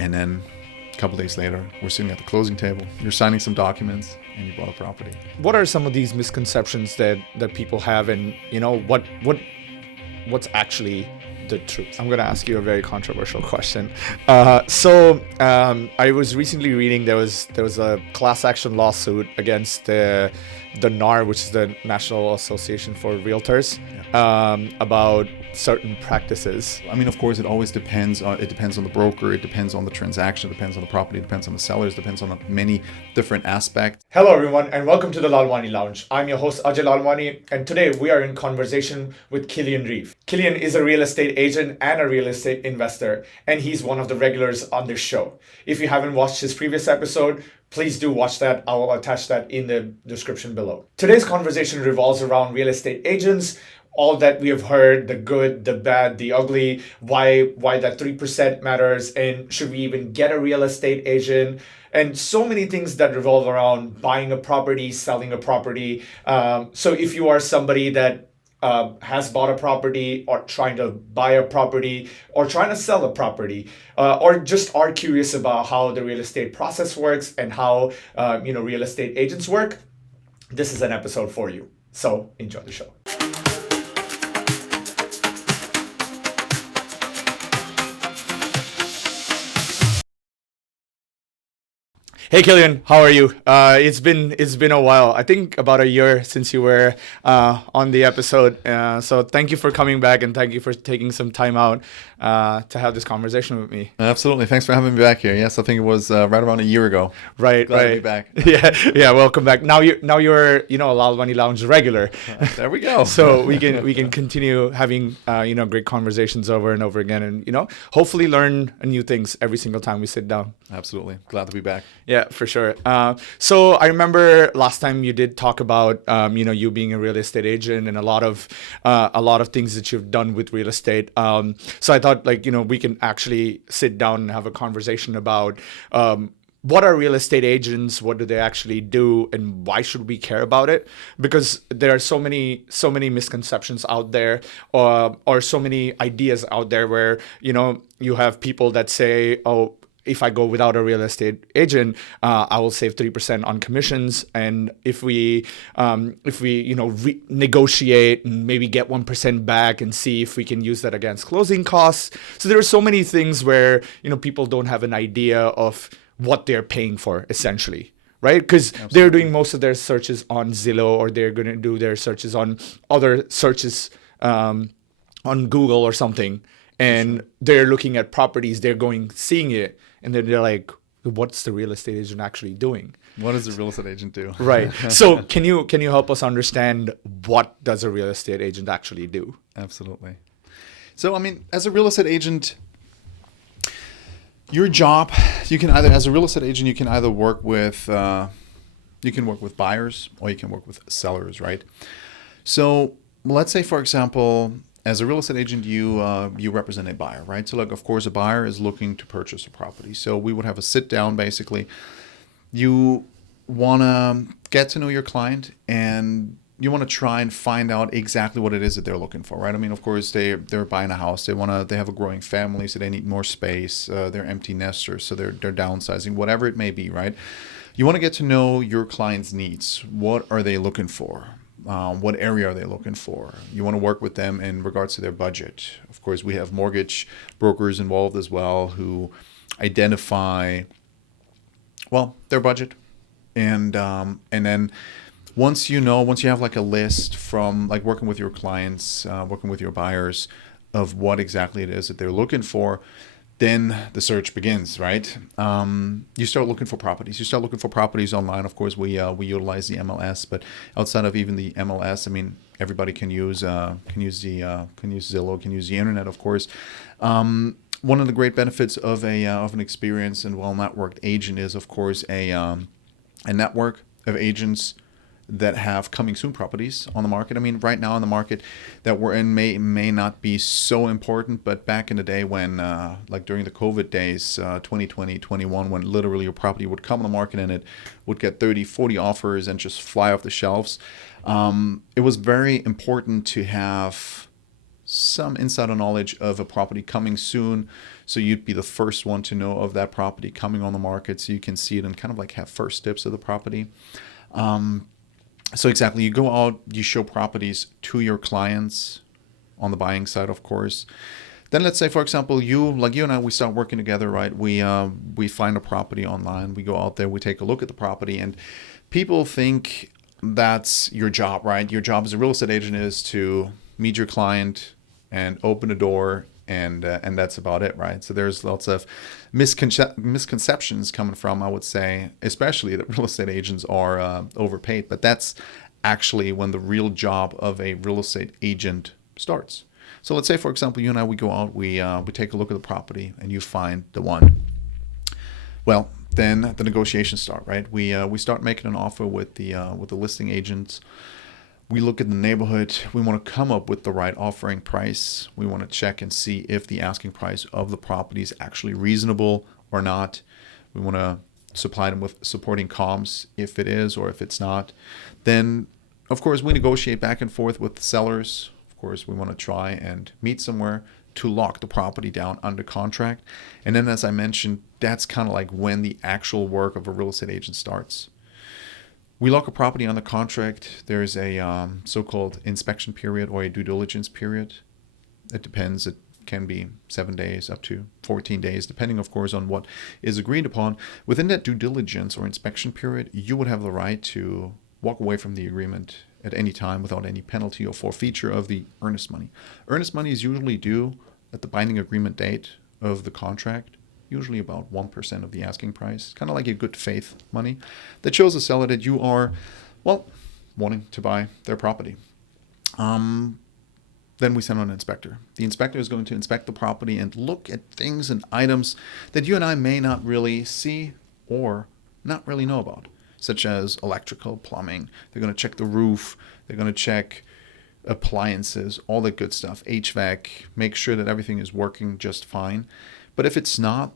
And then a couple days later, we're sitting at the closing table. You're signing some documents, and you bought a property. What are some of these misconceptions that people have, and what's actually the truth? I'm going to ask you a very controversial question. I was recently reading there was a class action lawsuit against the NAR, which is the National Association for Realtors, about certain practices. I mean, of course, it always depends. It depends on the broker. It depends on the transaction. It depends on the property. It depends on the sellers. It depends on many different aspects. Hello, everyone, and welcome to the Lalwani Lounge. I'm your host, Ajay Lalwani, and today we are in conversation with Kilian Reif. Kilian is a real estate agent and a real estate investor, and he's one of the regulars on this show. If you haven't watched his previous episode, please do watch that. I will attach that in the description below. Today's conversation revolves around real estate agents, all that we have heard, the good, the bad, the ugly, why that 3% matters, and should we even get a real estate agent, and so many things that revolve around buying a property, selling a property. So if you are somebody that has bought a property, or trying to buy a property, or trying to sell a property, or just are curious about how the real estate process works and how real estate agents work, this is an episode for you. So enjoy the show. Hey Kilian, how are you? It's been a while. I think about a year since you were on the episode. So thank you for coming back, and thank you for taking some time out to have this conversation with me. Absolutely. Thanks for having me back here. Yes, I think it was right around a year ago. Right. Glad to be back. Yeah. Welcome back. Now you're a Lalwani Lounge regular. There we go. So we can continue having great conversations over and over again, and hopefully learn new things every single time we sit down. Absolutely. Glad to be back. Yeah, for sure. So I remember last time you did talk about you being a real estate agent and a lot of things that you've done with real estate. So I thought we can actually sit down and have a conversation about what are real estate agents, what do they actually do, and why should we care about it? Because there are so many misconceptions out there, or so many ideas out there where you have people that say, oh, if I go without a real estate agent, I will save 3% on commissions, and if we negotiate and maybe get 1% back and see if we can use that against closing costs. So there are so many things where people don't have an idea of what they're paying for, essentially, right? Because they're doing most of their searches on Zillow, or they're going to do their searches on other searches on Google or something, and they're looking at properties, seeing it, and then they're like, what's the real estate agent actually doing? What does a real estate agent do? Right. So can you help us understand, what does a real estate agent actually do? Absolutely. So, I mean, as a real estate agent, your job, as a real estate agent, you can either work with buyers, or you can work with sellers, right? So let's say, for example, as a real estate agent, you represent a buyer, right? So, of course, a buyer is looking to purchase a property. So we would have a sit down, basically. You want to get to know your client, and you want to try and find out exactly what it is that they're looking for, right? I mean, of course, they're buying a house. They have a growing family, so they need more space. They're empty nesters, so they're downsizing, whatever it may be, right? You want to get to know your client's needs. What are they looking for? What area are they looking for? You want to work with them in regards to their budget. Of course, we have mortgage brokers involved as well, who identify, their budget. And then once you have a list from working with your clients, working with your buyers, of what exactly it is that they're looking for, then the search begins, right? You start looking for properties. You start looking for properties online. Of course, we utilize the MLS, but outside of even the MLS, I mean, everybody can use Zillow, can use the internet, of course. One of the great benefits of an experienced and well-networked agent is, of course, a network of agents that have coming soon properties on the market. I mean, right now on the market that we're in may not be so important, but back in the day when, during the COVID days, 2020, 21, when literally your property would come on the market and it would get 30, 40 offers and just fly off the shelves, it was very important to have some insider knowledge of a property coming soon. So you'd be the first one to know of that property coming on the market, so you can see it and kind of like have first dibs of the property. So exactly, you go out, you show properties to your clients on the buying side, of course. Then let's say, for example, you and I, we start working together, right? We find a property online, we go out there, we take a look at the property, and people think that's your job, right? Your job as a real estate agent is to meet your client and open a door, and that's about it, right? So there's lots of misconceptions coming from, I would say, especially that real estate agents are overpaid, but that's actually when the real job of a real estate agent starts. So let's say, for example, you and I, we go out, we take a look at the property, and you find the one. Well, then the negotiations start, right? We start making an offer with the listing agents. We look at the neighborhood. We want to come up with the right offering price. We want to check and see if the asking price of the property is actually reasonable or not. We want to supply them with supporting comms if it is or if it's not. Then, of course, we negotiate back and forth with the sellers. Of course, we want to try and meet somewhere to lock the property down under contract. And then, as I mentioned, that's kind of like when the actual work of a real estate agent starts. We lock a property under contract. There's a so-called inspection period or a due diligence period. It depends. It can be 7 days up to 14 days, depending, of course, on what is agreed upon. Within that due diligence or inspection period, you would have the right to walk away from the agreement at any time without any penalty or forfeiture of the earnest money. Earnest money is usually due at the binding agreement date of the contract, usually about 1% of the asking price, kind of like a good faith money that shows the seller that you are, well, wanting to buy their property. Then we send out an inspector. The inspector is going to inspect the property and look at things and items that you and I may not really see or not really know about, such as electrical, plumbing. They're going to check the roof. They're going to check appliances, all that good stuff, HVAC, make sure that everything is working just fine. But if it's not,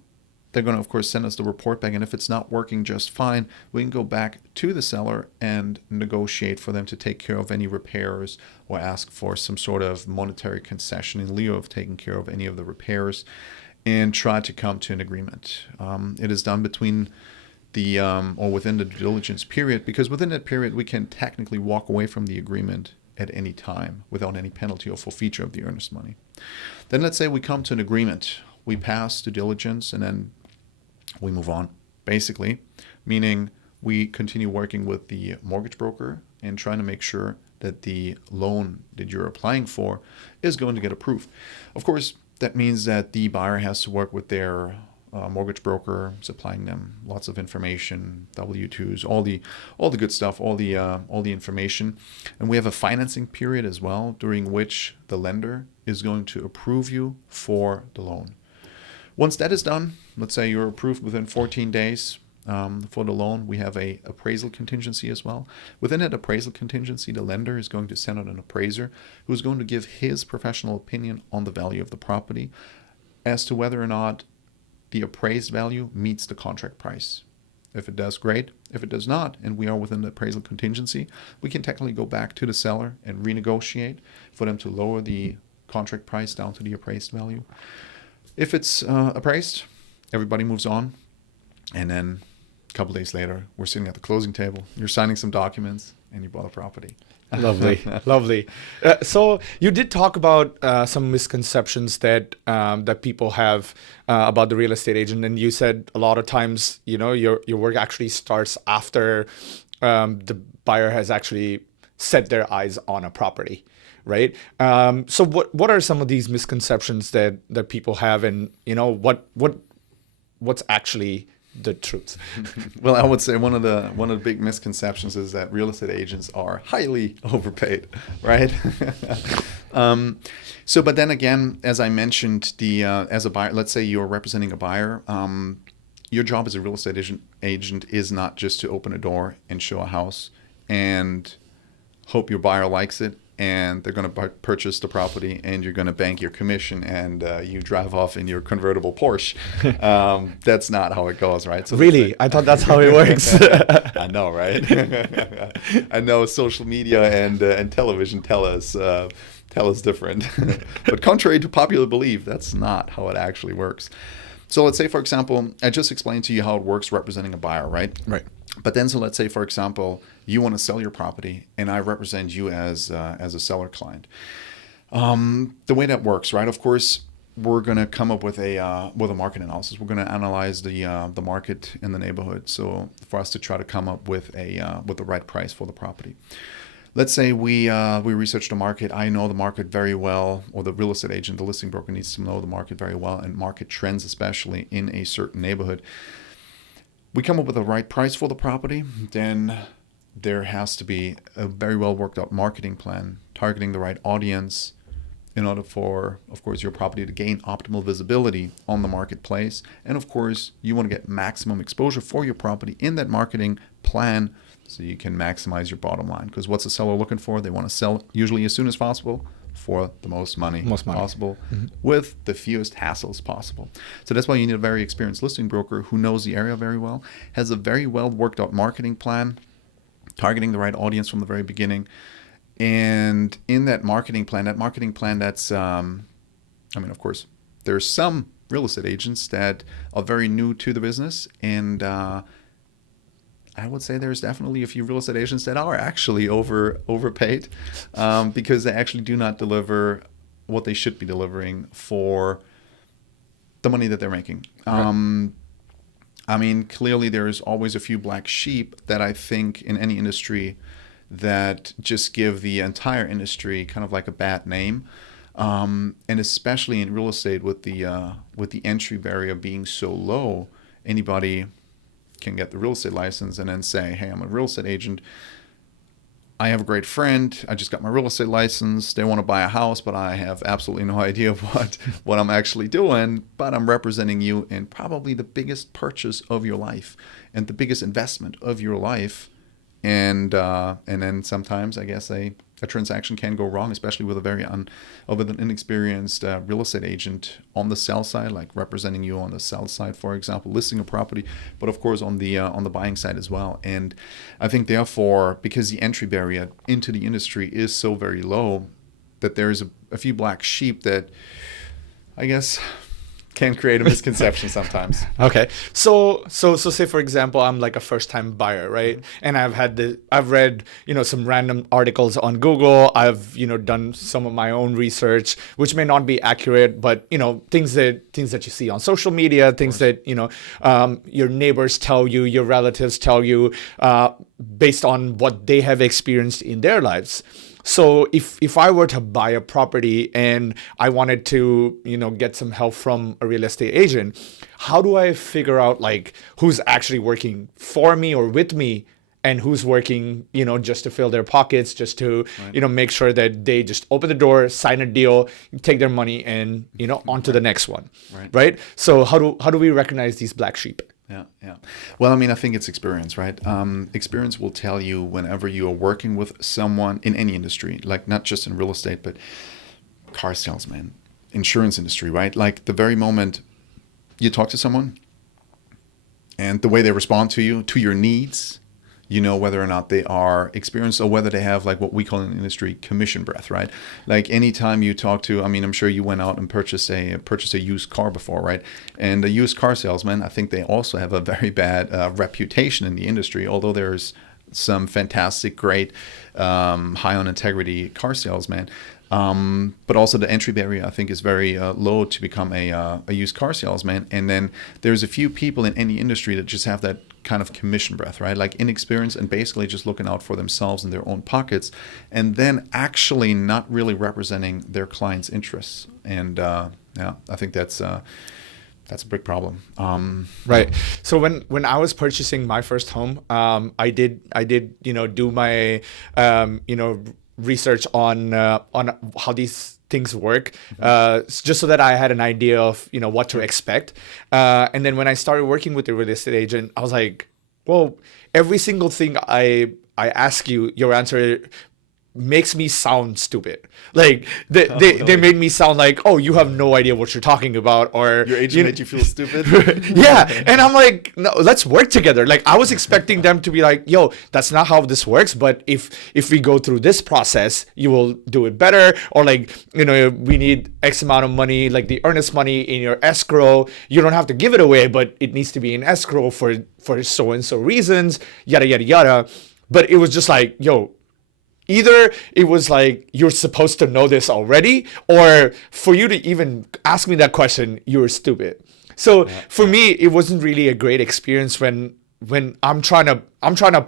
they're going to, of course, send us the report back. And if it's not working just fine, we can go back to the seller and negotiate for them to take care of any repairs or ask for some sort of monetary concession in lieu of taking care of any of the repairs and try to come to an agreement. It is done between the or within the due diligence period, because within that period, we can technically walk away from the agreement at any time without any penalty or forfeiture of the earnest money. Then let's say we come to an agreement. We pass due diligence and then we move on, basically, meaning we continue working with the mortgage broker and trying to make sure that the loan that you're applying for is going to get approved. Of course, that means that the buyer has to work with their mortgage broker, supplying them lots of information, W-2s, all the good stuff, all the information. And we have a financing period as well, during which the lender is going to approve you for the loan. Once that is done, let's say you're approved within 14 days for the loan, we have a appraisal contingency as well. Within that appraisal contingency, the lender is going to send out an appraiser who's going to give his professional opinion on the value of the property as to whether or not the appraised value meets the contract price. If it does, great. If it does not, and we are within the appraisal contingency, we can technically go back to the seller and renegotiate for them to lower the contract price down to the appraised value. If it's appraised, everybody moves on, and then a couple days later, we're sitting at the closing table. You're signing some documents, and you bought a property. Lovely, lovely. So you did talk about some misconceptions that that people have about the real estate agent, and you said a lot of times, your work actually starts after the buyer has actually set their eyes on a property, right? So what are some of these misconceptions that people have, and what's actually the truth? Well, I would say one of the big misconceptions is that real estate agents are highly overpaid, right? But then again, as I mentioned, as a buyer, let's say you're representing a buyer, your job as a real estate agent is not just to open a door and show a house and hope your buyer likes it and they're going to purchase the property, and you're going to bank your commission, and you drive off in your convertible Porsche. That's not how it goes, right? So Really? I thought that's how it works. I know, right? I know social media and television tell us different. But contrary to popular belief, that's not how it actually works. So let's say, for example, I just explained to you how it works representing a buyer, right? Right. But then, so let's say, for example, you want to sell your property, and I represent you as a seller client. The way that works, right? Of course, we're going to come up with a market analysis. We're going to analyze the market in the neighborhood, so for us to try to come up with the right price for the property. Let's say we research the market. I know the market very well, or the real estate agent, the listing broker needs to know the market very well, and market trends, especially in a certain neighborhood. We come up with the right price for the property, then there has to be a very well worked out marketing plan targeting the right audience in order for, of course, your property to gain optimal visibility on the marketplace. And of course, you want to get maximum exposure for your property in that marketing plan so you can maximize your bottom line. Because what's a seller looking for? They want to sell usually as soon as possible for the most money possible with the fewest hassles possible. So that's why you need a very experienced listing broker who knows the area very well, has a very well worked out marketing plan, targeting the right audience from the very beginning. And in that marketing plan that's, of course, there's some real estate agents that are very new to the business, and I would say there's definitely a few real estate agents that are actually overpaid because they actually do not deliver what they should be delivering for the money that they're making. Right. Clearly there's always a few black sheep that I think in any industry that just give the entire industry kind of like a bad name. And especially in real estate with the entry barrier being so low, anybody can get the real estate license and then say, hey, I'm a real estate agent. I have a great friend. I just got my real estate license. They want to buy a house, but I have absolutely no idea what I'm actually doing. But I'm representing you in probably the biggest purchase of your life and the biggest investment of your life. And then sometimes I guess a transaction can go wrong, especially with with an inexperienced real estate agent on the sell side, like representing you on the sell side, for example, listing a property, but of course on the buying side as well. And I think therefore, because the entry barrier into the industry is so very low, that there's a few black sheep that I guess can create a misconception sometimes. Okay. So say for example, I'm like a first time buyer, right? And I've read, some random articles on Google. I've, done some of my own research, which may not be accurate, but, things that you see on social media, things that, your neighbors tell you, your relatives tell you, based on what they have experienced in their lives. So if I were to buy a property and I wanted to, get some help from a real estate agent, how do I figure out like who's actually working for me or with me and who's working, just to fill their pockets, just to, right, make sure that they just open the door, sign a deal, take their money and, on to the next one, right? So how do we recognize these black sheep? Yeah. Well, I think it's experience, right? Experience will tell you whenever you are working with someone in any industry, like not just in real estate, but car salesman, insurance industry, right? Like the very moment you talk to someone and the way they respond to you, to your needs, whether or not they are experienced or whether they have like what we call in the industry commission breath, right? Like anytime you talk to, I'm sure you went out and purchased a used car before, right? And a used car salesman, I think they also have a very bad reputation in the industry, although there's some fantastic, great, high on integrity car salesman. But also the entry barrier, I think, is very low to become a used car salesman. And then there's a few people in any industry that just have that kind of commission breath, right? Like inexperienced and basically just looking out for themselves and their own pockets, and then actually not really representing their clients' interests. And I think that's a big problem. Right. So when I was purchasing my first home, I did do my research on how these things work, just so that I had an idea of what to expect. And then when I started working with the real estate agent, I was like, well, every single thing I ask you, your answer makes me sound stupid. Like they made me sound like, oh, you have no idea what you're talking about, or Your agent made you feel stupid. yeah. And I'm like, no, let's work together. Like I was expecting them to be like, yo, that's not how this works, but if we go through this process, you will do it better. Or like, we need X amount of money, like the earnest money in your escrow. You don't have to give it away, but it needs to be in escrow for so and so reasons, yada yada yada. But it was just like, yo, either it was like you're supposed to know this already, or for you to even ask me that question, you're stupid. So for me, it wasn't really a great experience when I'm trying to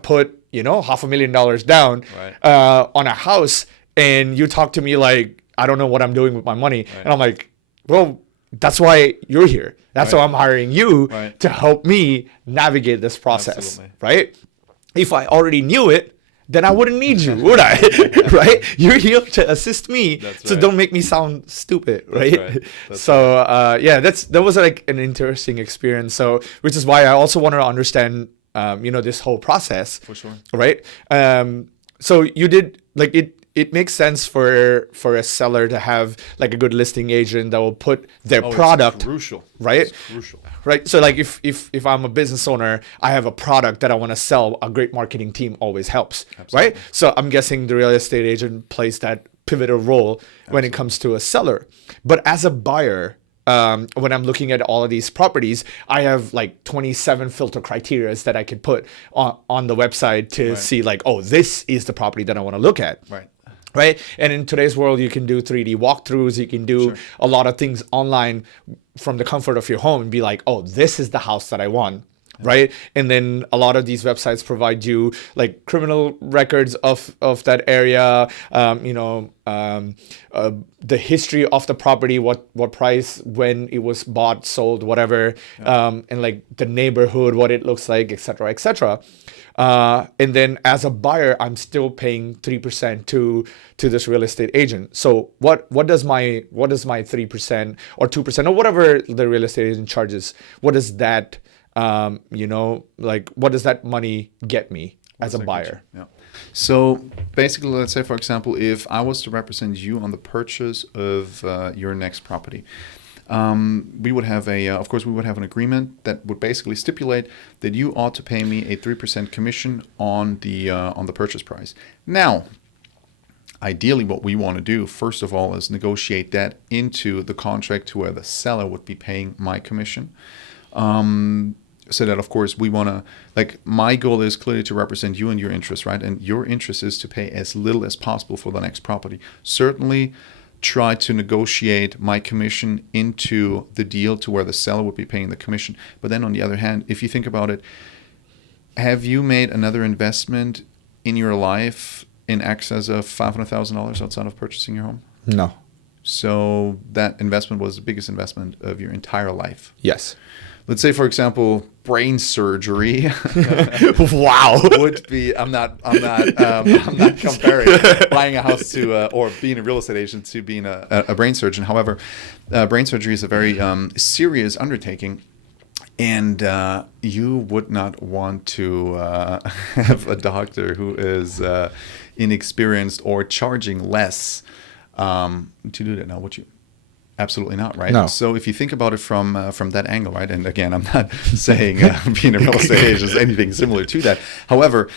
put $500,000 down on a house, and you talk to me like I don't know what I'm doing with my money, and I'm like, well, that's why you're here. That's why I'm hiring you to help me navigate this process. Absolutely. Right? If I already knew it, then I wouldn't need you, would I? Right? You're here to assist me, so don't make me sound stupid, right? So that was like an interesting experience. So which is why I also want to understand, this whole process. For sure. Right? So you did like it. It makes sense for a seller to have like a good listing agent that will put their product. It's crucial. Right? It's crucial. Right. So like if I'm a business owner, I have a product that I want to sell, a great marketing team always helps. Absolutely. Right. So I'm guessing the real estate agent plays that pivotal role when it comes to a seller. But as a buyer, when I'm looking at all of these properties, I have like 27 filter criteria that I could put on the website to see like, oh, this is the property that I want to look at. Right. And in today's world, you can do 3D walkthroughs. You can do a lot of things online from the comfort of your home and be like, oh, this is the house that I want. Right. And then a lot of these websites provide you like criminal records of that area, the history of the property, what price, when it was bought, sold, whatever, and like the neighborhood, what it looks like, et cetera, et cetera. And then as a buyer, I'm still paying 3% to this real estate agent. So what does my 3% or 2% or whatever the real estate agent charges? What does that what does that money get me as a buyer? Yeah. So basically, let's say, for example, if I was to represent you on the purchase of your next property, we would have an agreement that would basically stipulate that you ought to pay me a 3% commission on the purchase price. Now, ideally, what we want to do, first of all, is negotiate that into the contract to where the seller would be paying my commission. So that, of course, we want to, like, my goal is clearly to represent you and your interest, right? And your interest is to pay as little as possible for the next property. Certainly try to negotiate my commission into the deal to where the seller would be paying the commission. But then on the other hand, if you think about it, have you made another investment in your life in excess of $500,000 outside of purchasing your home? No. So that investment was the biggest investment of your entire life. Yes. Let's say, for example, brain surgery. Wow. Would be. I'm not comparing buying a house to or being a real estate agent to being a brain surgeon. However, brain surgery is a very serious undertaking, and you would not want to have a doctor who is inexperienced or charging less to do that. Now, would you? Absolutely not, right? No. So if you think about it from that angle, right? And again, I'm not saying being a real estate agent is anything similar to that. However,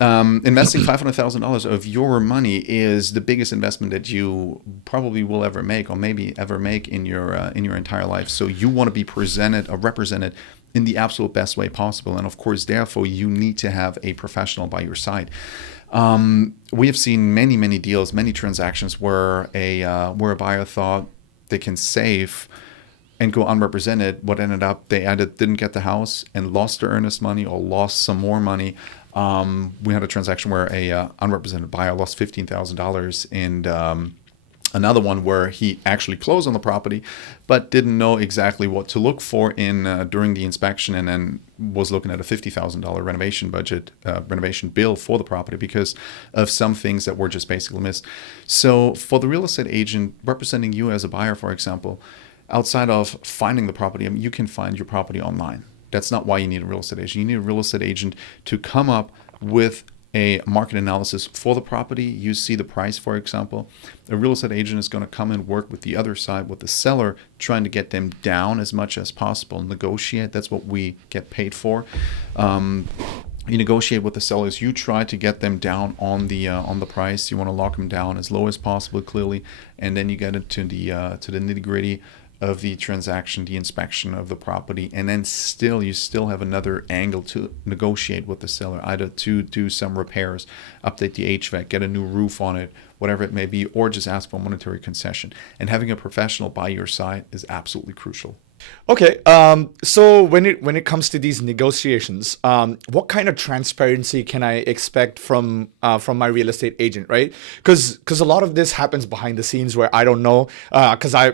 investing $500,000 of your money is the biggest investment that you probably will ever make, or maybe ever make in your entire life. So you want to be represented in the absolute best way possible, and of course, therefore, you need to have a professional by your side. We have seen many deals, many transactions where a buyer thought they can save and go unrepresented. What ended up, they either didn't get the house and lost their earnest money or lost some more money. We had a transaction where a unrepresented buyer lost $15,000, and another one where he actually closed on the property but didn't know exactly what to look for during the inspection, and then was looking at a $50,000 renovation bill for the property because of some things that were just basically missed. So for the real estate agent representing you as a buyer, for example, outside of finding the property, you can find your property online. That's not why you need a real estate agent. You need a real estate agent to come up with a market analysis for the property. You see the price, for example. A real estate agent is going to come and work with the other side, with the seller, trying to get them down as much as possible, negotiate. That's what we get paid for. You negotiate with the sellers. You try to get them down on the price. You want to lock them down as low as possible, clearly, and then you get into the nitty gritty of the transaction, the inspection of the property, and then you still have another angle to negotiate with the seller, either to do some repairs, update the HVAC, get a new roof on it, whatever it may be, or just ask for a monetary concession. And having a professional by your side is absolutely crucial. Okay, so when it comes to these negotiations, what kind of transparency can I expect from my real estate agent, right? Because a lot of this happens behind the scenes where I don't know, because I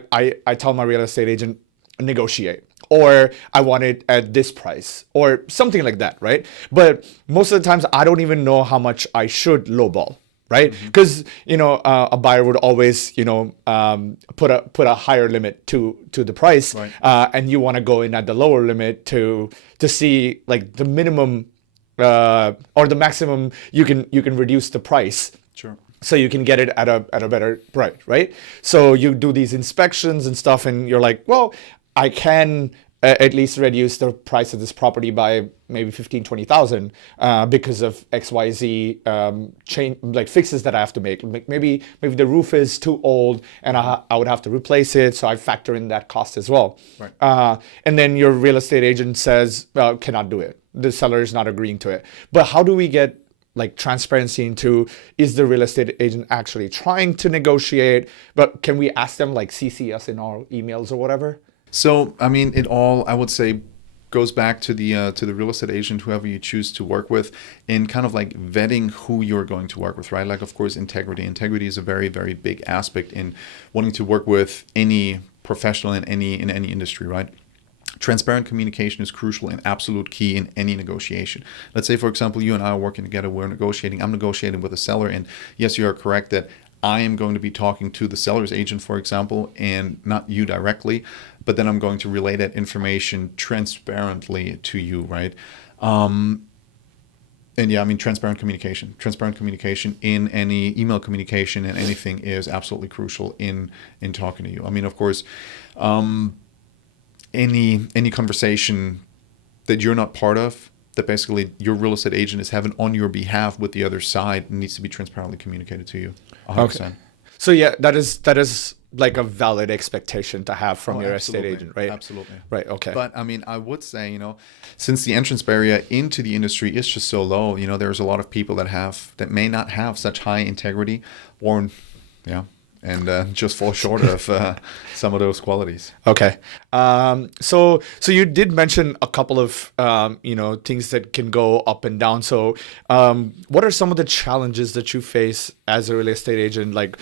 tell my real estate agent, negotiate, or I want it at this price, or something like that, right? But most of the times I don't even know how much I should lowball. Right, because a buyer would always put a higher limit to the price, Right. And you want to go in at the lower limit to see like the minimum or the maximum you can reduce the price. Sure. So you can get it at a better price, right? So you do these inspections and stuff, and you're like, well, I can at least reduce the price of this property by maybe 15, 20,000 because of XYZ change, like fixes that I have to make. Maybe the roof is too old and I would have to replace it, so I factor in that cost as well. Right. And then your real estate agent says, well, cannot do it. The seller is not agreeing to it. But how do we get like transparency into, is the real estate agent actually trying to negotiate? But can we ask them, like, CC us in our emails or whatever? So, I mean, it all, I would say, goes back to the real estate agent, whoever you choose to work with, in kind of like vetting who you're going to work with, right? Like, of course, integrity. Integrity is a very, very big aspect in wanting to work with any professional in any industry, right? Transparent communication is crucial and absolute key in any negotiation. Let's say, for example, you and I are working together, we're negotiating, I'm negotiating with a seller, and yes, you are correct that I am going to be talking to the seller's agent, for example, and not you directly, but then I'm going to relay that information transparently to you, right? And yeah, I mean, transparent communication in any email communication and anything is absolutely crucial in talking to you. I mean, of course, any conversation that you're not part of, that basically your real estate agent is having on your behalf with the other side, needs to be transparently communicated to you. 100%. Okay. So yeah, that is like a valid expectation to have from your estate Absolutely. agent, right? Absolutely. Right. Okay. But I mean, I would say, since the entrance barrier into the industry is just so low, there's a lot of people that may not have such high integrity, or and just fall short of some of those qualities. Okay. So you did mention a couple of things that can go up and down. So what are some of the challenges that you face as a real estate agent, like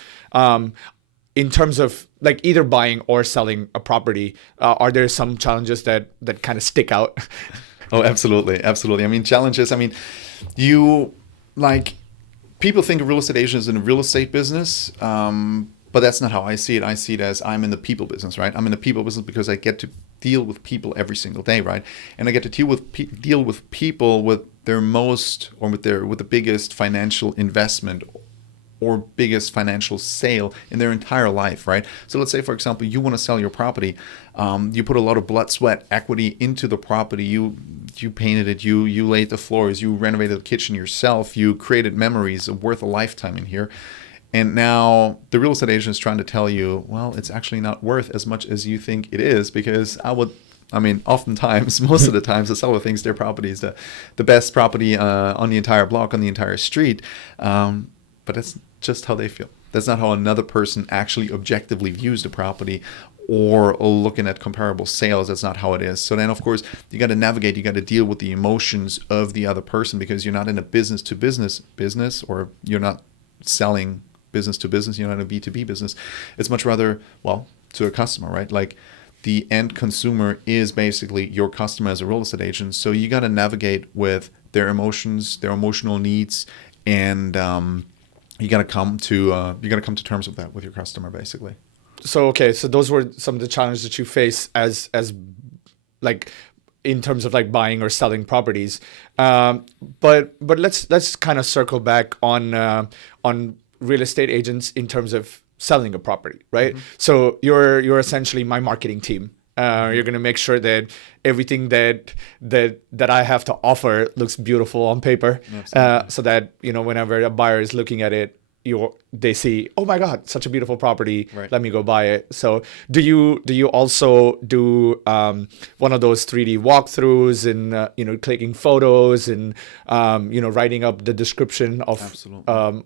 in terms of like either buying or selling a property? Are there some challenges that kind of stick out? Oh, absolutely. I mean, challenges. I mean, people think a real estate agent is in a real estate business, but that's not how I see it. I see it as I'm in the people business, right? I'm in the people business because I get to deal with people every single day, right? And I get to deal with people with their most, or with the biggest financial investment or biggest financial sale in their entire life, right? So let's say, for example, you want to sell your property. You put a lot of blood, sweat, equity into the property. You painted it. You laid the floors. You renovated the kitchen yourself. You created memories worth a lifetime in here. And now the real estate agent is trying to tell you, well, it's actually not worth as much as you think it is, because oftentimes, most of the times, the seller thinks their property is the best property on the entire block, on the entire street. But that's just how they feel. That's not how another person actually objectively views the property, or looking at comparable sales. That's not how it is. So then, of course, you got to navigate, you got to deal with the emotions of the other person, because you're not in a business to business, or you're not selling business to business, you're not in a B2B business. It's much rather, to a customer, right? Like, the end consumer is basically your customer as a real estate agent. So you got to navigate with their emotions, their emotional needs, and you got to come to terms with that with your customer, basically. So those were some of the challenges that you face as like in terms of like buying or selling properties. But let's kind of circle back on real estate agents in terms of selling a property, right? So you're essentially my marketing team. You're gonna make sure that everything that I have to offer looks beautiful on paper, so that whenever a buyer is looking at it, they see, oh my God, such a beautiful property. Right. Let me go buy it. So do you also do one of those 3D walkthroughs and clicking photos and writing up the description of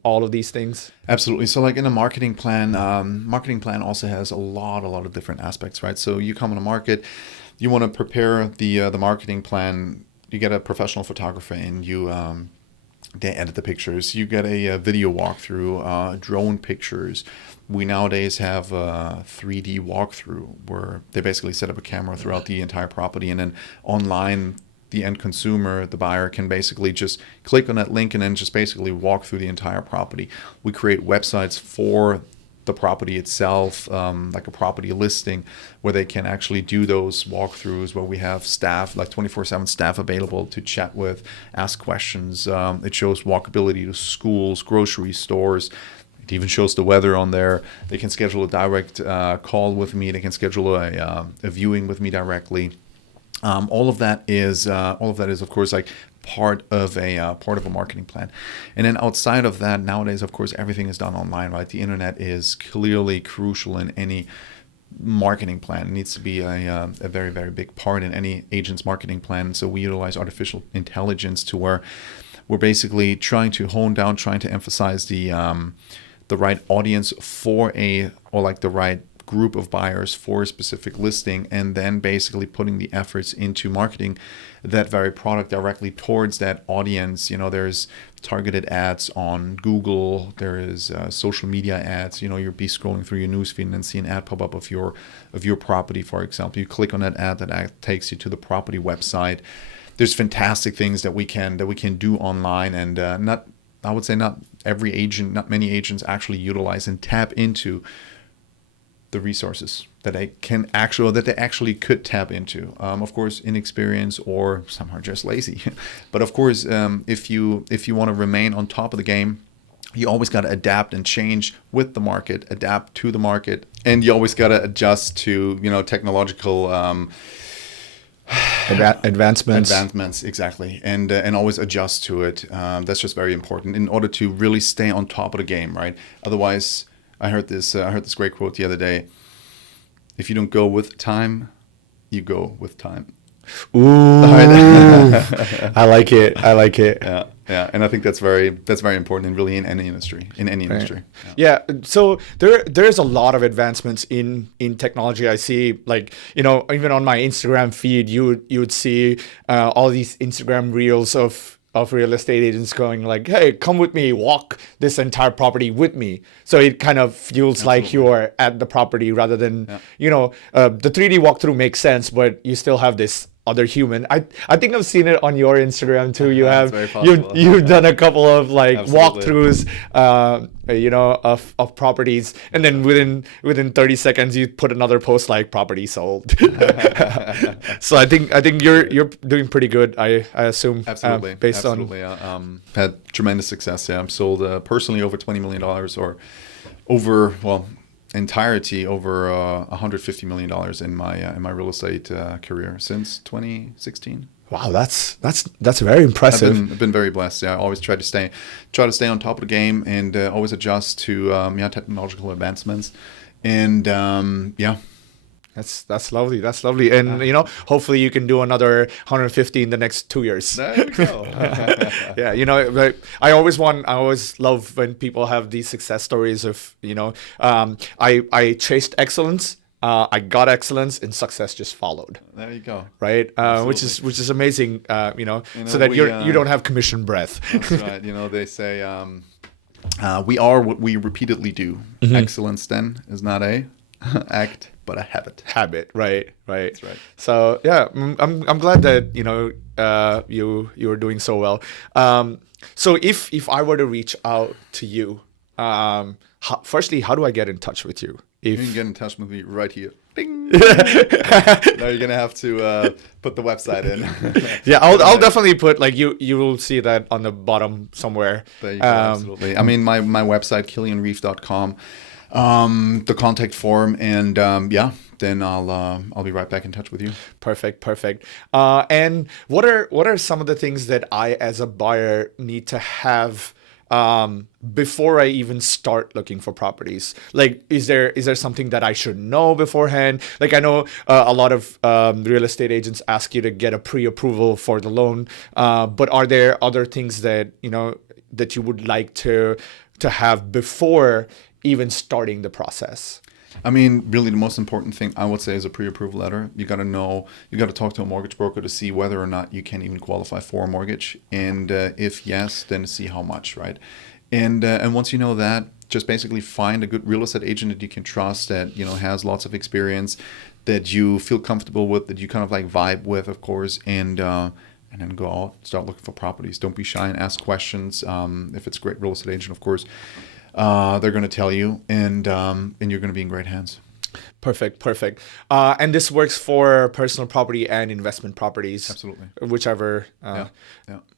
all of these things? Absolutely. So like in a marketing plan also has a lot of different aspects, right? So you come on a market, you want to prepare the marketing plan. You get a professional photographer in, they edit the pictures. You get a video walkthrough, drone pictures. We nowadays have a 3D walkthrough where they basically set up a camera throughout the entire property, and then online the end consumer, the buyer, can basically just click on that link and then just basically walk through the entire property. We create websites for the property itself, like a property listing, where they can actually do those walkthroughs, where we have staff, like 24/7 staff available to chat with, ask questions. It shows walkability to schools, grocery stores. It even shows the weather on there. They can schedule a direct call with me. They can schedule a viewing with me directly. All of that is of course like part of a marketing plan. And then outside of that, nowadays of course everything is done online, right? The internet is clearly crucial in any marketing plan. It needs to be a very, very big part in any agent's marketing plan. So we utilize artificial intelligence to where we're basically trying to hone down, trying to emphasize the right audience the right group of buyers for a specific listing, and then basically putting the efforts into marketing that very product directly towards that audience. There's targeted ads on Google, there is social media ads. You'll be scrolling through your newsfeed and then see an ad pop up of your property, for example. You click on that ad takes you to the property website. There's fantastic things that we can do online, and not many agents actually utilize and tap into the resources that they actually could tap into. Of course, inexperience, or some are just lazy. But of course, if you want to remain on top of the game, you always got to adapt and change with the market, adapt to the market, and you always got to adjust to technological advancements, exactly, and always adjust to it. That's just very important in order to really stay on top of the game, right? Otherwise, I heard this great quote the other day: if you don't go with time, you go with time. Ooh, I like it. Yeah, and I think that's very important, and really in any industry. Right. Yeah. So there's a lot of advancements in technology. I see, like, even on my Instagram feed, you would see all these Instagram reels of real estate agents going like, hey, come with me, walk this entire property with me. So it kind of feels like you're at the property rather than, the 3D walkthrough makes sense, but you still have this other human. I think I've seen it on your Instagram too. You've done a couple of like walkthroughs, of properties, and then within 30 seconds you put another post like property sold. So I think you're doing pretty good. I assume. Absolutely. Had tremendous success. Yeah, I've sold personally over $20 million, or over entirety over $150 million in my real estate career since 2016. Wow, that's very impressive. I've been very blessed. Yeah, I always try to stay on top of the game, and always adjust to technological advancements, and That's lovely. That's lovely. And, hopefully you can do another 150 in the next 2 years. There we go. Yeah, I always love when people have these success stories of, I chased excellence. I got excellence, and success just followed. There you go. Right, which is amazing. So that you don't have commission breath. That's right. They say we are what we repeatedly do. Mm-hmm. Excellence then is not a act, but a habit. Right. That's right. So yeah, I'm glad that you are doing so well. So if I were to reach out to you, firstly, how do I get in touch with you? You can get in touch with me right here. Ding. Now you're gonna have to put the website in. Yeah, I'll definitely put like you will see that on the bottom somewhere. There you go, absolutely. I mean, my website, KilianReif.com, the contact form, and then I'll be right back in touch with you. Perfect. And what are some of the things that I as a buyer need to have before I even start looking for properties? Like, is there something that I should know beforehand? Like, I know a lot of real estate agents ask you to get a pre-approval for the loan, but are there other things that that you would like to have before even starting the process? I mean, really, the most important thing I would say is a pre-approval letter. You got to talk to a mortgage broker to see whether or not you can even qualify for a mortgage, and if yes, then see how much, right? And once you know that, just basically find a good real estate agent that you can trust, that has lots of experience, that you feel comfortable with, that you kind of like vibe with, of course, and then go out, start looking for properties. Don't be shy and ask questions. If it's a great real estate agent, of course. They're going to tell you, and you're going to be in great hands. Perfect. And this works for personal property and investment properties. Absolutely. Whichever. Yeah.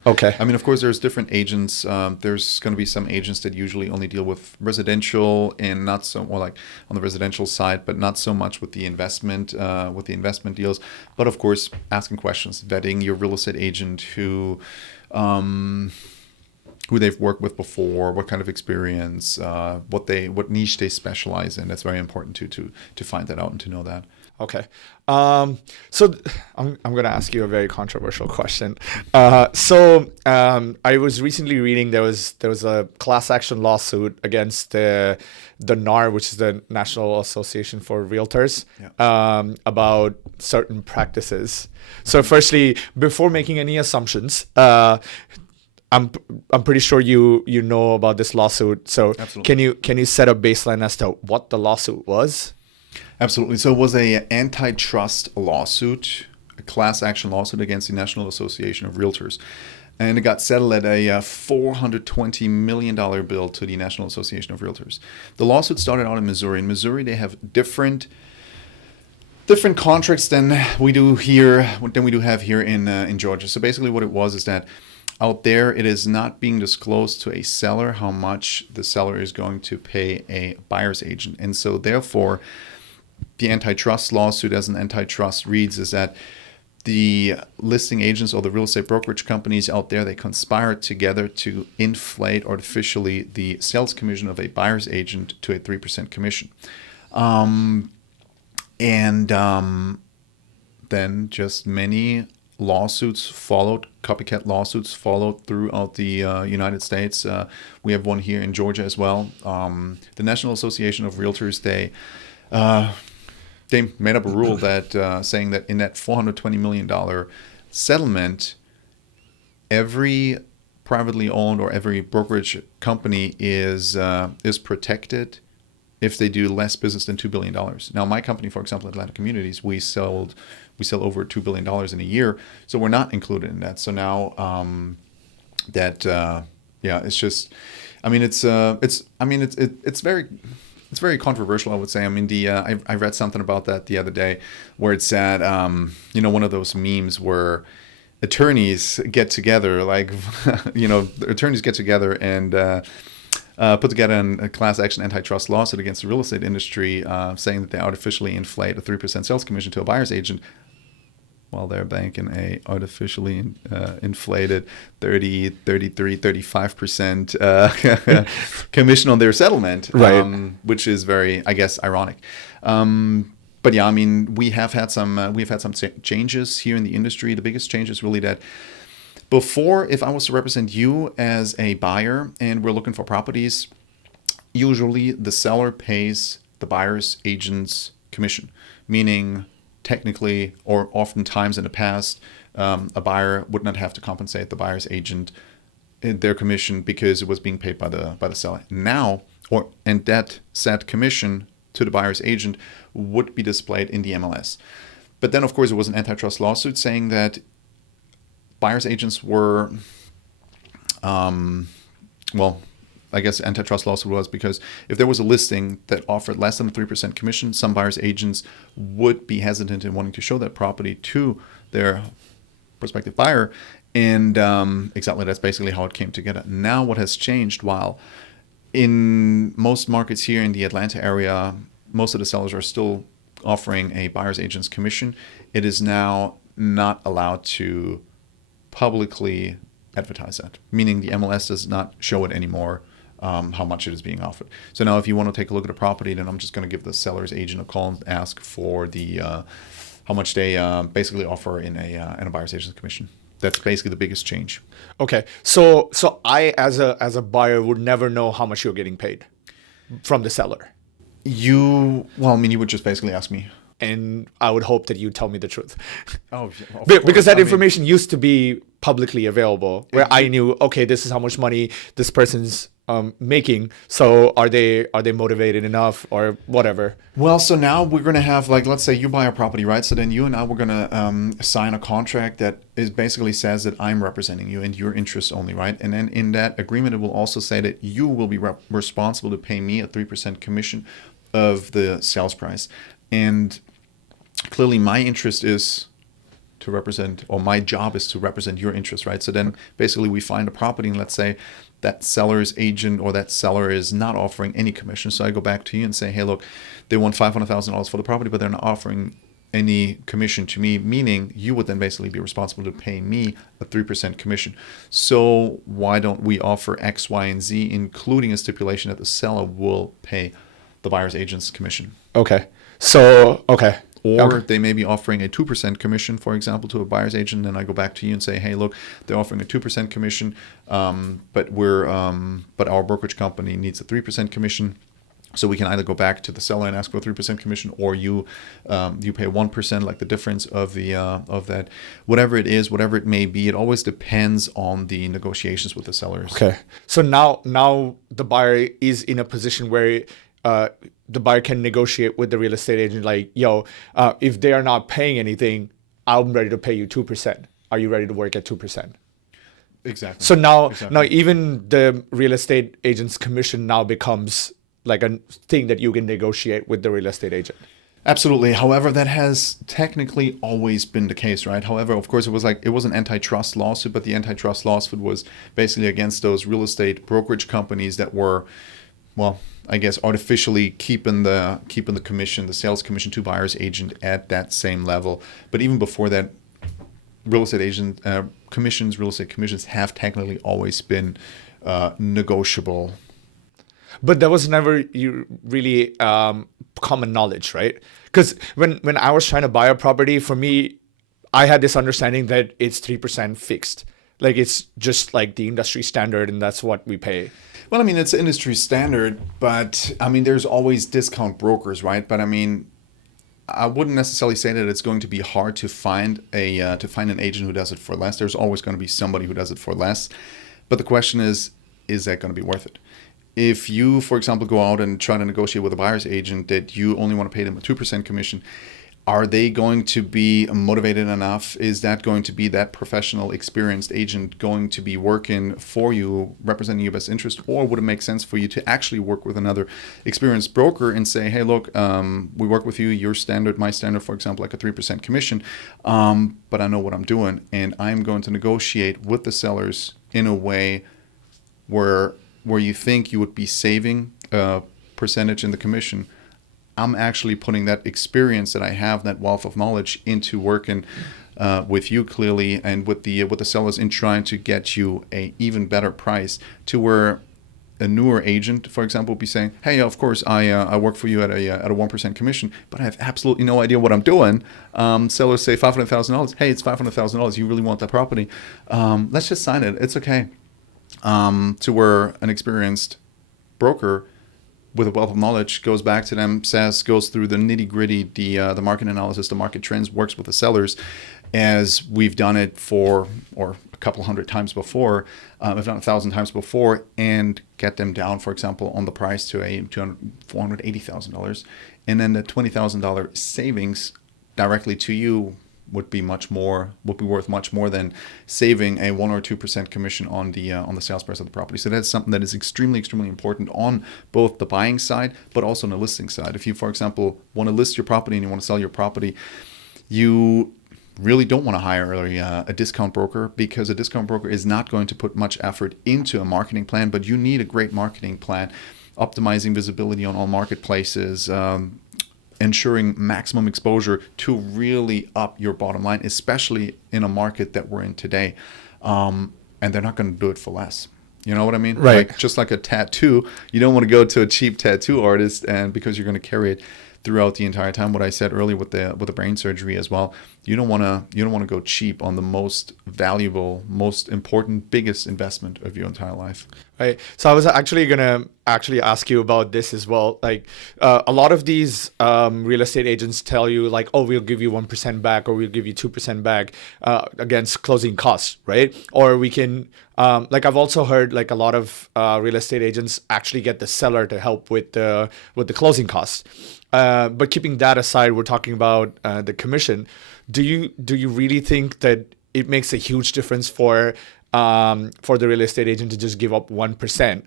Okay. I mean, of course, there's different agents. There's going to be some agents that usually only deal with residential and not so, or like on the residential side, but not so much with the investment deals. But of course, asking questions, vetting your real estate agent who they've worked with before, what kind of experience, what niche they specialize in. That's very important to find that out and to know that. Okay. So I'm going to ask you a very controversial question. I was recently reading there was a class action lawsuit against the NAR, which is the National Association for Realtors, about certain practices. So firstly, before making any assumptions, I'm pretty sure you know about this lawsuit. So Absolutely. Can you set a baseline as to what the lawsuit was? Absolutely. So it was a antitrust lawsuit, a class action lawsuit against the National Association of Realtors. And it got settled at a $420 million bill to the National Association of Realtors. The lawsuit started out in Missouri. In Missouri, they have different contracts than we do have here in Georgia. So basically what it was is that out there, it is not being disclosed to a seller how much the seller is going to pay a buyer's agent. And so therefore, the antitrust lawsuit, as an antitrust reads, is that the listing agents or the real estate brokerage companies out there, they conspire together to inflate artificially the sales commission of a buyer's agent to a 3% commission. Then just many copycat lawsuits followed throughout the United States. We have one here in Georgia as well. The National Association of Realtors, they made up a rule that saying that in that $420 million settlement, every privately owned or every brokerage company is protected if they do less business than $2 billion. Now, my company, for example, Atlantic Communities, we sell over $2 billion in a year, so we're not included in that. So now it's just, I mean, it's very controversial, I would say. I mean, I read something about that the other day where it said, one of those memes where attorneys get together, and put together a class action antitrust lawsuit against the real estate industry, saying that they artificially inflate a 3% sales commission to a buyer's agent, while they're banking a artificially inflated 30, 33, 35% commission on their settlement, right? Which is very, I guess, ironic. But yeah, I mean, we have had some changes here in the industry. The biggest change is really that before, if I was to represent you as a buyer and we're looking for properties, usually the seller pays the buyer's agent's commission, meaning technically, or oftentimes in the past, a buyer would not have to compensate the buyer's agent their commission because it was being paid by the seller. Now, and that said commission to the buyer's agent would be displayed in the MLS. But then, of course, it was an antitrust lawsuit saying that buyer's agents were, I guess, antitrust lawsuit was because if there was a listing that offered less than a 3% commission, some buyers agents would be hesitant in wanting to show that property to their prospective buyer. And exactly, that's basically how it came together. Now what has changed, while in most markets here in the Atlanta area, most of the sellers are still offering a buyer's agent's commission, it is now not allowed to publicly advertise that, meaning the MLS does not show it anymore, how much it is being offered. So now if you want to take a look at a property, then I'm just going to give the seller's agent a call and ask for the how much they basically offer in a buyer's agent's commission. That's basically the biggest change. Okay. So I as a buyer would never know how much you're getting paid from the seller. You would just basically ask me. And I would hope that you tell me the truth. Oh, because that information used to be publicly available, where I knew, okay, this is how much money this person's making. So are they motivated enough or whatever? Well, so now we're going to have, like, let's say you buy a property, right? So then you and I, we're going to sign a contract that is basically says that I'm representing you and your interests only, right? And then in that agreement, it will also say that you will be responsible to pay me a 3% commission of the sales price. And clearly my interest is to represent, or my job is to represent your interest, right? So then basically we find a property and let's say that seller's agent or that seller is not offering any commission. So I go back to you and say, hey, look, they want $500,000 for the property, but they're not offering any commission to me, meaning you would then basically be responsible to pay me a 3% commission. So why don't we offer X, Y, and Z, including a stipulation that the seller will pay the buyer's agent's commission? Okay. So, okay. Or they may be offering a 2% commission, for example, to a buyer's agent. And I go back to you and say, hey, look, they're offering a 2% commission, but our brokerage company needs a 3% commission. So we can either go back to the seller and ask for a 3% commission, or you pay 1%, like the difference of that. Whatever it is, whatever it may be, it always depends on the negotiations with the sellers. Okay. So now the buyer is in a position where the buyer can negotiate with the real estate agent, like, yo, if they are not paying anything, I'm ready to pay you 2%. Are you ready to work at 2%? Exactly. So now even the real estate agent's commission now becomes like a thing that you can negotiate with the real estate agent. Absolutely. However, that has technically always been the case, right? However, of course, it was an antitrust lawsuit, but the antitrust lawsuit was basically against those real estate brokerage companies that were, well, I guess artificially keeping the commission, the sales commission to buyer's agent at that same level. But even before that, real estate commissions have technically always been negotiable. But that was never really common knowledge, right? Because when I was trying to buy a property, for me, I had this understanding that it's 3% fixed. Like it's just like the industry standard and that's what we pay. Well, I mean, it's industry standard, but I mean, there's always discount brokers, right? But I mean, I wouldn't necessarily say that it's going to be hard to find an agent who does it for less. There's always going to be somebody who does it for less. But the question is that going to be worth it? If you, for example, go out and try to negotiate with a buyer's agent that you only want to pay them a 2% commission, are they going to be motivated enough? Is that going to be that professional, experienced agent going to be working for you, representing your best interest? Or would it make sense for you to actually work with another experienced broker and say, hey, look, we work with you, your standard, my standard, for example, like a 3% commission, but I know what I'm doing, and I'm going to negotiate with the sellers in a way where you think you would be saving a percentage in the commission. I'm actually putting that experience that I have, that wealth of knowledge, into working with you clearly and with the sellers in trying to get you a even better price, to where a newer agent, for example, would be saying, hey, of course, I work for you at a 1% commission, but I have absolutely no idea what I'm doing. Sellers say $500,000. Hey, it's $500,000. You really want that property? Let's just sign it. It's okay. To where an experienced broker with a wealth of knowledge goes back to them, goes through the nitty gritty, the market analysis, the market trends, works with the sellers, as we've done it for, or a couple hundred times before, if not 1,000 times before, and get them down, for example, on the price to $480,000, and then the $20,000 savings directly to you would be worth much more than saving a 1 or 2% commission on the sales price of the property. So that's something that is extremely important on both the buying side, but also on the listing side. If you, for example, want to list your property and you want to sell your property, you really don't want to hire a discount broker, because a discount broker is not going to put much effort into a marketing plan, but you need a great marketing plan, optimizing visibility on all marketplaces, ensuring maximum exposure to really up your bottom line, especially in a market that we're in today. And they're not going to do it for less. You know what I mean? Right. Like, just like a tattoo, you don't want to go to a cheap tattoo artist, and because you're going to carry it throughout the entire time. What I said earlier with the brain surgery as well, you don't want to go cheap on the most valuable, most important, biggest investment of your entire life. Right. So I was actually gonna ask you about this as well. Like a lot of these real estate agents tell you like, oh, we'll give you 1% back, or we'll give you 2% back against closing costs, right? Or we can like, I've also heard like a lot of real estate agents actually get the seller to help with the closing costs. But keeping that aside, we're talking about the commission. Do you really think that it makes a huge difference for the real estate agent to just give up 1%?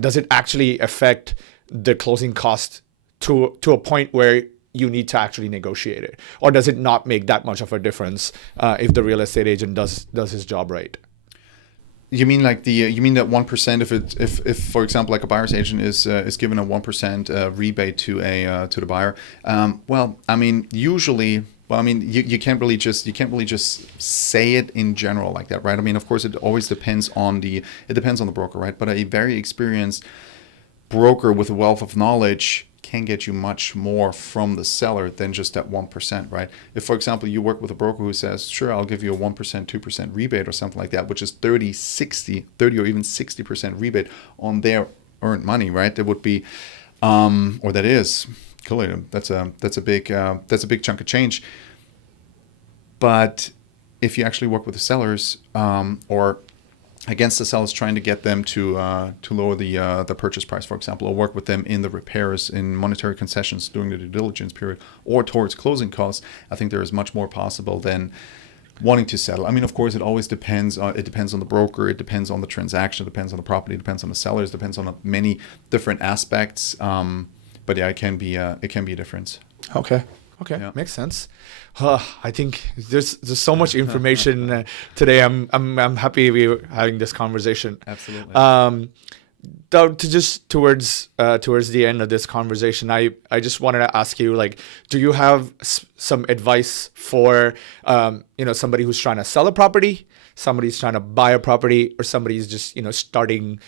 Does it actually affect the closing cost to a point where you need to actually negotiate it, or does it not make that much of a difference if the real estate agent does his job right? You mean like you mean that 1%, if for example, like a buyer's agent is given a 1% rebate to the buyer? Well, I mean, usually, you can't really just say it in general like that, right? I mean, of course, it always depends on the broker, right? But a very experienced broker with a wealth of knowledge can get you much more from the seller than just that 1%, right? If, for example, you work with a broker who says, sure, I'll give you a 1%, 2% rebate or something like that, which is 30 or even 60% rebate on their earned money, right? That would be, or that is, clearly, that's a big chunk of change. But if you actually work with the sellers, or against the sellers, trying to get them to lower the purchase price, for example, or work with them in the repairs, in monetary concessions during the due diligence period, or towards closing costs, I think there is much more possible than wanting to settle. I mean, of course, it always depends. It depends on the broker. It depends on the transaction. It depends on the property. It depends on the sellers. It depends on many different aspects. But yeah, it can be a difference. Okay. Yeah. Makes sense. I think there's so much information today. I'm happy we're having this conversation. Absolutely. To just towards the end of this conversation, I just wanted to ask you, like, do you have some advice for somebody who's trying to sell a property, somebody's trying to buy a property, or somebody's just starting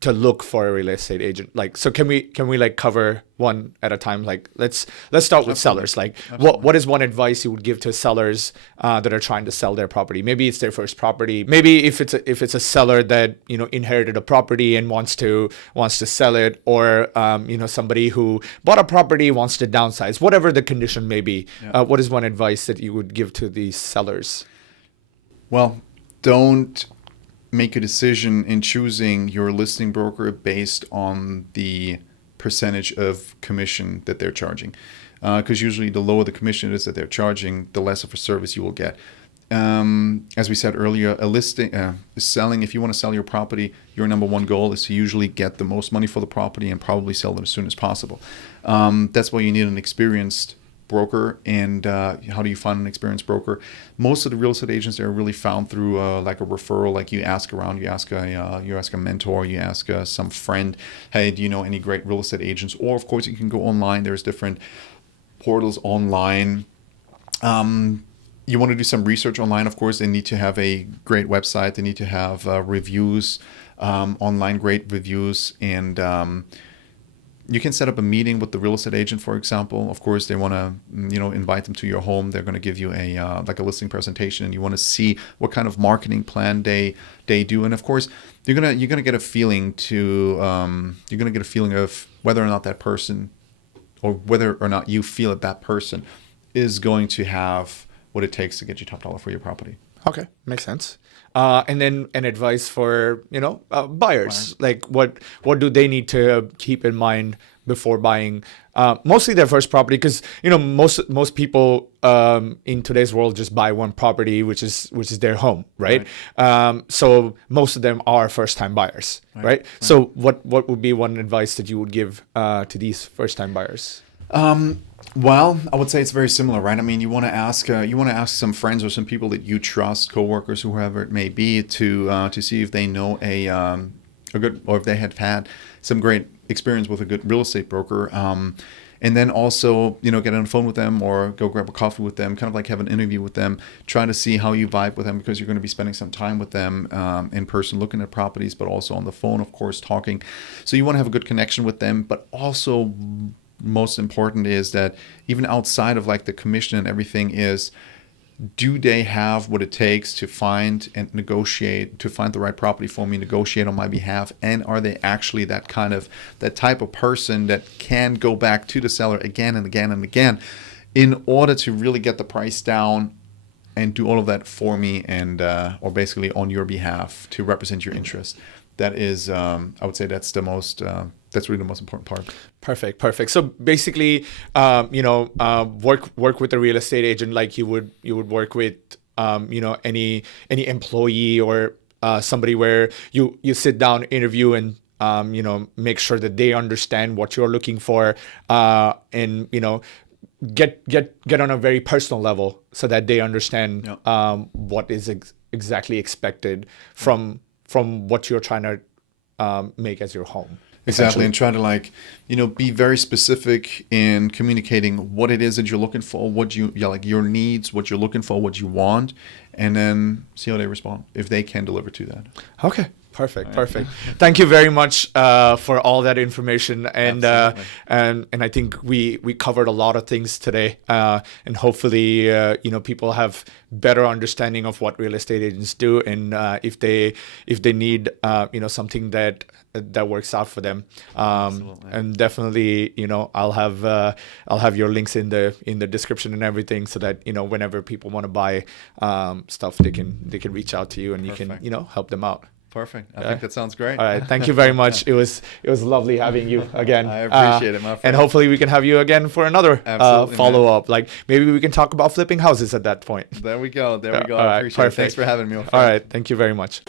to look for a real estate agent? Like, so can we like cover one at a time? Like, let's start with sellers. Like, what is one advice you would give to sellers that are trying to sell their property? Maybe it's their first property. Maybe if it's a seller that inherited a property and wants to sell it, or somebody who bought a property, wants to downsize, whatever the condition may be. Yeah. What is one advice that you would give to these sellers? Well, don't make a decision in choosing your listing broker based on the percentage of commission that they're charging, because usually the lower the commission is that they're charging, the less of a service you will get. As we said earlier, selling, if you want to sell your property, your number one goal is to usually get the most money for the property and probably sell it as soon as possible. That's why you need an experienced broker. And how do you find an experienced broker? Most of the real estate agents are really found through like a referral. Like, you ask around, you ask a mentor, you ask some friend, hey, do you know any great real estate agents? Or of course, you can go online. There's different portals online. You want to do some research online. Of course, they need to have a great website. They need to have reviews, online great reviews, and you can set up a meeting with the real estate agent, for example. Of course, they want to, invite them to your home. They're going to give you a listing presentation, and you want to see what kind of marketing plan they do. And of course, you're gonna get a feeling of whether or not that person, or whether or not you feel that person is going to have what it takes to get you top dollar for your property. Okay, makes sense. And then an advice for buyers. Like, what do they need to keep in mind before buying mostly their first property, because most people in today's world just buy one property, which is their home, right? So most of them are first time buyers, right? So what would be one advice that you would give to these first time buyers? Well, I would say it's very similar, right? I mean, you want to ask some friends or some people that you trust, coworkers, whoever it may be, to see if they know a good, or if they have had some great experience with a good real estate broker. And then also, get on the phone with them or go grab a coffee with them, kind of like have an interview with them, try to see how you vibe with them, because you're going to be spending some time with them in person, looking at properties, but also on the phone, of course, talking. So you want to have a good connection with them, but also most important is that even outside of like the commission and everything is, do they have what it takes to find and negotiate, to find the right property for me, negotiate on my behalf? And are they actually that type of person that can go back to the seller again and again and again in order to really get the price down and do all of that for me and or basically on your behalf to represent your interest? That is, I would say that's that's really the most important part. Perfect. So basically, work with a real estate agent like you would work with, any employee or somebody, where you sit down, interview, and make sure that they understand what you're looking for, and get on a very personal level so that they understand what is exactly expected from what you're trying to make as your home. Exactly, and try to be very specific in communicating what it is that you're looking for, what your needs, what you're looking for, what you want, and then see how they respond, if they can deliver to that. Okay. Perfect. Thank you very much for all that information, and I think we covered a lot of things today, and hopefully people have better understanding of what real estate agents do, and if they need something that works out for them, and definitely I'll have your links in the description and everything, so that whenever people want to buy stuff, they can reach out to you, and Perfect. you can help them out. Perfect. I think that sounds great. All right. Thank you very much. It was lovely having you again. I appreciate it, my friend. And hopefully we can have you again for another follow up. Like maybe we can talk about flipping houses at that point. There we go. All I right, appreciate it. perfect. Thanks for having me. All right. Thank you very much.